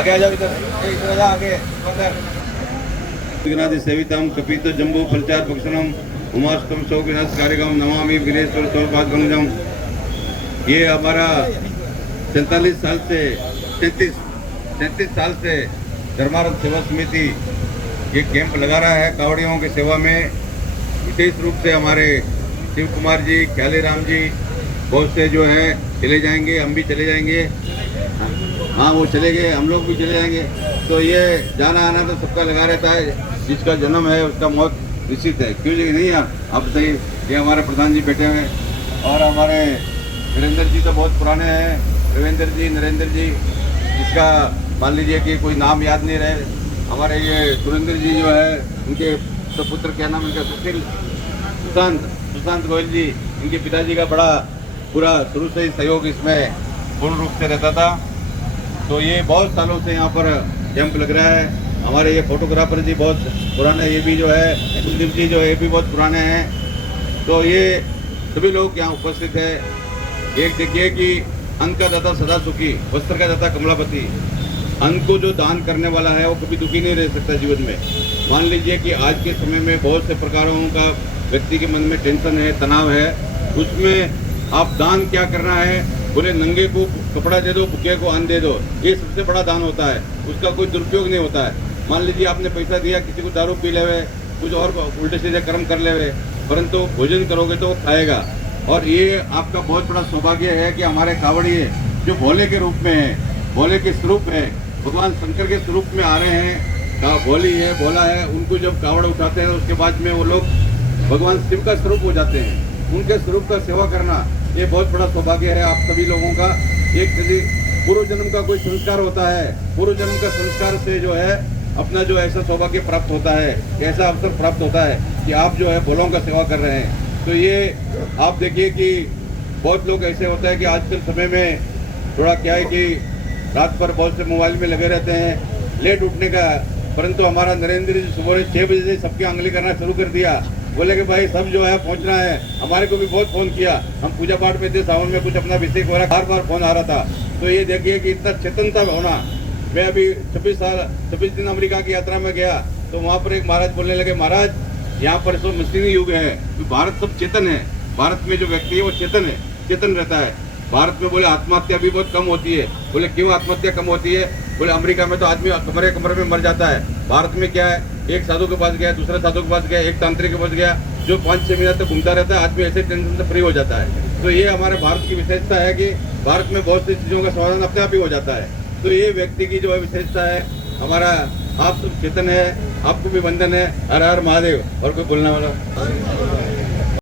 आगे आ जाओ इधर आ जाओ आगे विघ्नादि सेवितम कपित जम्बू फलचार भक्षणम उमास्तम शोक विनाश कार्यक्रम नमामि वीरेश्वर सौपाद गंगजम। ये हमारा 47 साल से 33 साल से धर्मार्थ सेवा समिति ये कैंप लगा रहा है कावड़ियों की सेवा में। विशेष रूप से हमारे शिव कुमार जी, ख्याली राम जी बहुत से जो है चले जाएंगे, हम भी चले जाएंगे। हाँ वो चले गए, हम लोग भी चले जाएंगे। तो ये जाना आना तो सबका लगा रहता है। जिसका जन्म है उसका मौत निश्चित है, क्यों जी नहीं? आप बताइए। ये हमारे प्रधान जी बैठे हुए और हमारे वीरेंद्र जी तो बहुत पुराने हैं, रविंद्र जी, नरेंद्र जी, जिसका मान लीजिए कि कोई नाम याद नहीं रहे। हमारे ये सुरेंद्र जी जो है उनके सुपुत्र क्या नाम इनका? सुशांत गोयल जी, इनके पिताजी का बड़ा पूरा शुरू से ही सहयोग इसमें पूर्ण रूप से रहता था। तो ये बहुत सालों से यहाँ पर कैंप लग रहा है। हमारे ये फोटोग्राफर जी बहुत पुराने, ये भी जो है कुलदीप जी जो है ये भी बहुत पुराने हैं। तो ये सभी लोग यहाँ उपस्थित है। एक देखिए कि अन्न का दाता सदा सुखी, वस्त्र का दाता कमलापति। अन्न को जो दान करने वाला है वो कभी दुखी नहीं रह सकता जीवन में। मान लीजिए कि आज के समय में बहुत से प्रकारों का व्यक्ति के मन में टेंशन है, तनाव है, उसमें आप दान क्या करना है? बोले नंगे को कपड़ा दे दो, भूखे को अन्न दे दो, ये सबसे बड़ा दान होता है। उसका कोई दुरुपयोग नहीं होता है। मान लीजिए आपने पैसा दिया, किसी को दारू पी लेवे, कुछ और उल्टे सीधे कर्म कर लेवे, परंतु भोजन करोगे तो वो खाएगा। और ये आपका बहुत बड़ा सौभाग्य है कि हमारे कावड़िए जो भोले के रूप में है, भोले के स्वरूप है, भगवान शंकर के स्वरूप में आ रहे हैं। भोली है, भोला है, उनको जब कावड़ उठाते हैं उसके बाद में वो लोग भगवान शिव का स्वरूप हो जाते हैं। उनके स्वरूप का सेवा करना ये बहुत बड़ा सौभाग्य है आप सभी लोगों का। एक पूर्व जन्म का कोई संस्कार होता है, पूर्व जन्म का संस्कार से जो है अपना जो ऐसा सौभाग्य प्राप्त होता है, ऐसा अवसर प्राप्त होता है कि आप जो है भोलों का सेवा कर रहे हैं। तो ये आप देखिए कि बहुत लोग ऐसे होता है कि आजकल समय में थोड़ा क्या है कि रात भर बहुत से मोबाइल में लगे रहते हैं, लेट उठने का। परंतु हमारा नरेंद्र जी सुबह 6 बजे से सबकी अंगली करना शुरू कर दिया। बोले कि भाई सब जो है पहुंचना है। हमारे को भी बहुत फोन किया, हम पूजा पाठ में थे, सावन में कुछ अपना विषय हो रहा, बार फोन आ रहा था। तो ये देखिए कि इतना चेतनता होना। मैं अभी 26 दिन अमेरिका की यात्रा में गया तो वहाँ पर एक महाराज बोलने लगे, महाराज यहाँ पर तो मशीनी युग है, तो भारत सब चेतन है। भारत में जो व्यक्ति है वो चेतन है, चेतन रहता है। भारत में बोले आत्महत्या भी बहुत कम होती है। बोले क्यों आत्महत्या कम होती है? बोले अमेरिका में तो आदमी कमरे में मर जाता है। भारत में क्या है, एक साधु के पास गया, दूसरे साधु के पास गया, एक तांत्रिक के पास गया, जो 5-6 महीने तक घूमता रहता है, आदमी ऐसे टेंशन से फ्री हो जाता है। तो ये हमारे भारत की विशेषता है कि भारत में बहुत सी चीज़ों का समाधान अपने आप ही हो जाता है। तो ये व्यक्ति की जो है विशेषता है। हमारा आप सब चेतन है, आपको भी वंदन है। हर हर महादेव। और कोई बोलने वाला?